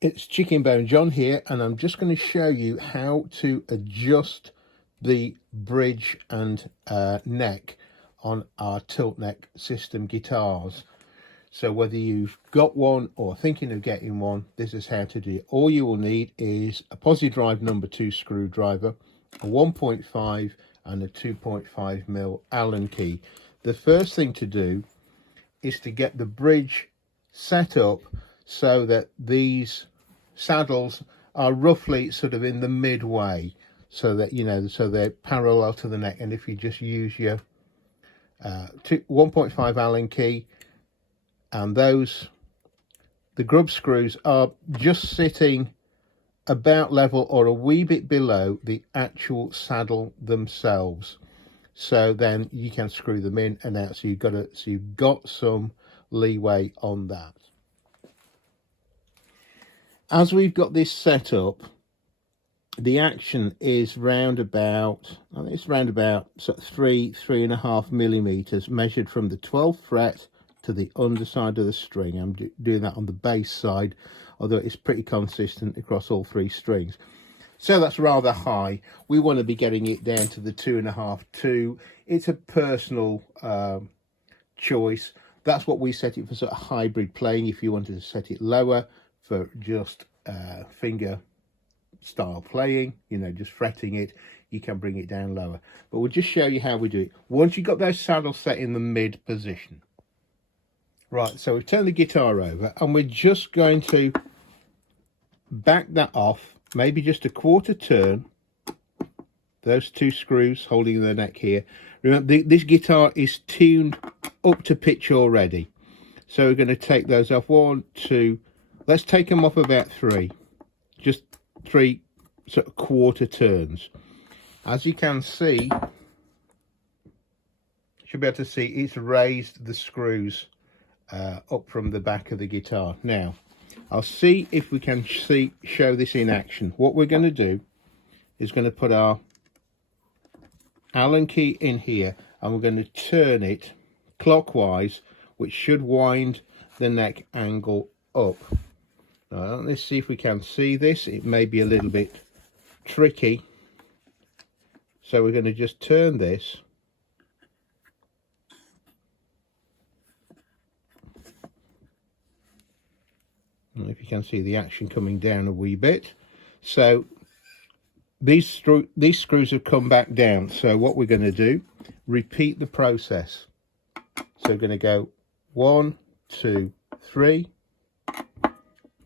It's ChickenboneJohn here, and I'm just going to show you how to adjust the bridge and neck on our tilt neck system guitars. So whether you've got one or thinking of getting one, this is how to do it. All you will need is a Pozidriv #2 screwdriver, a 1.5 and a 2.5mm Allen key. The first thing to do is to get the bridge set up so that these saddles are roughly sort of in the midway, so that so they're parallel to the neck. And if you just use your 1.5 Allen key, and the grub screws are just sitting about level or a wee bit below the actual saddle themselves, so then you can screw them in and out. So you've got some leeway on that. As we've got this set up, the action is round about, I think it's round about sort of 3.5 millimeters, measured from the 12th fret to the underside of the string. I'm doing that on the bass side, although it's pretty consistent across all three strings. So that's rather high. We want to be getting it down to the 2.5, 2. It's a personal choice. That's what we set it for, sort of hybrid playing. If you wanted to set it lower for just finger style playing, just fretting it, you can bring it down lower. But we'll just show you how we do it. Once you've got those saddles set in the mid position. Right, so we've turned the guitar over, and we're just going to back that off, maybe just a quarter turn. Those two screws holding the neck here. Remember, this guitar is tuned up to pitch already. So we're going to take those off. 1, 2, let's take them off about 3. Just 3 sort of quarter turns. As you can see, you should be able to see it's raised the screws up from the back of the guitar. Now, I'll see if we can show this in action. What we're going to do is going to put our Allen key in here, and we're going to turn it clockwise, which should wind the neck angle up. Now, let's see if we can see this. It may be a little bit tricky. So we're going to just turn this. And if you can see the action coming down a wee bit. So these screws have come back down. So what we're going to do, repeat the process. So we're going to go 1, 2, 3.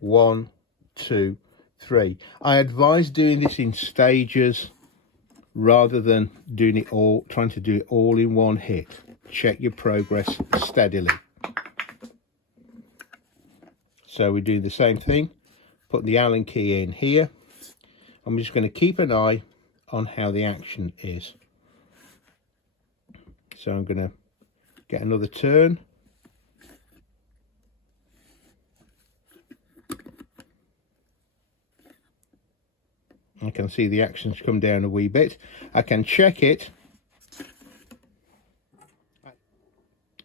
1, 2, 3. I advise doing this in stages rather than trying to do it all in one hit. Check your progress steadily. So we do the same thing, put the Allen key in here. I'm just going to keep an eye on how the action is. So I'm going to get another turn. I can see the actions come down a wee bit. I can check it.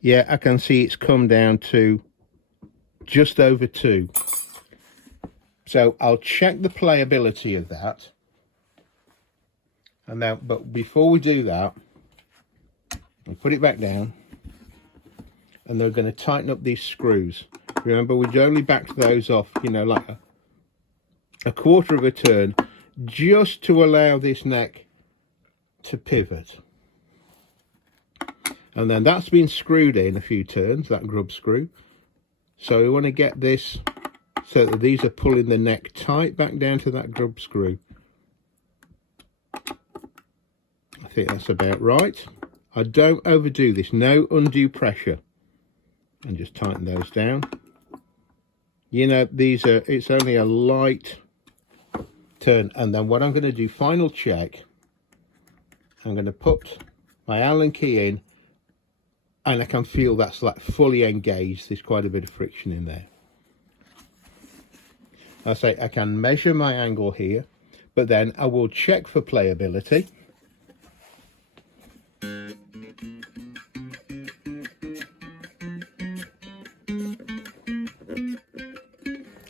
Yeah, I can see it's come down to just over 2. So I'll check the playability of that. And now, but before we do that, we put it back down, and they're going to tighten up these screws. Remember, we only backed those off, like a quarter of a turn, just to allow this neck to pivot. And then that's been screwed in a few turns, that grub screw. So we want to get this so that these are pulling the neck tight back down to that grub screw. I think that's about right. I don't overdo this, no undue pressure. And just tighten those down. It's only a light turn. And then what I'm going to do, final check, I'm going to put my Allen key in, and I can feel that's like fully engaged. There's quite a bit of friction in there. I say I can measure my angle here, but then I will check for playability.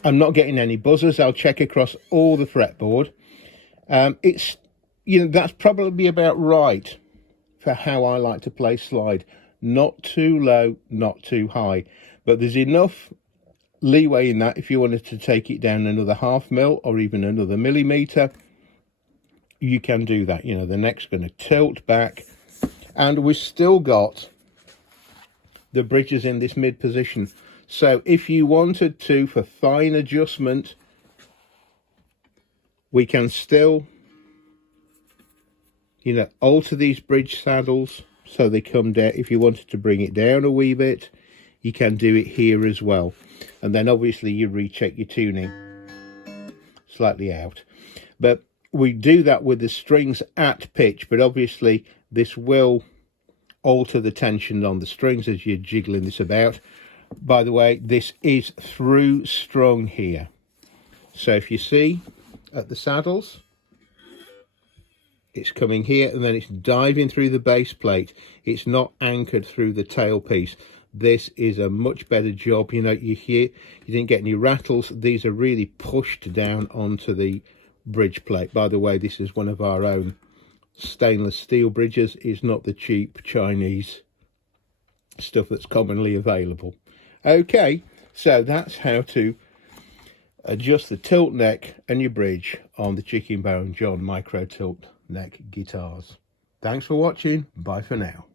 I'm not getting any buzzers. I'll check across all the fretboard. It's, you know, that's probably about right for how I like to play slide. Not too low, not too high, but there's enough leeway in that if you wanted to take it down another 1/2 mil or even another millimeter, you can do that. You know, the neck's going to tilt back, and we've still got the bridges in this mid position. So if you wanted to, for fine adjustment, we can still, you know, alter these bridge saddles so they come down. If you wanted to bring it down a wee bit, you can do it here as well. And then obviously you recheck your tuning slightly out. But we do that with the strings at pitch, but obviously this will alter the tension on the strings as you're jiggling this about. By the way, this is through strung here. So if you see at the saddles, it's coming here and then it's diving through the base plate. It's not anchored through the tail piece. This is a much better job. You know, you didn't get any rattles. These are really pushed down onto the bridge plate. By the way, this is one of our own stainless steel bridges. It's not the cheap Chinese stuff that's commonly available. Okay, so that's how to adjust the tilt neck and your bridge on the ChickenboneJohn micro tilt neck guitars. Thanks for watching. Bye for now.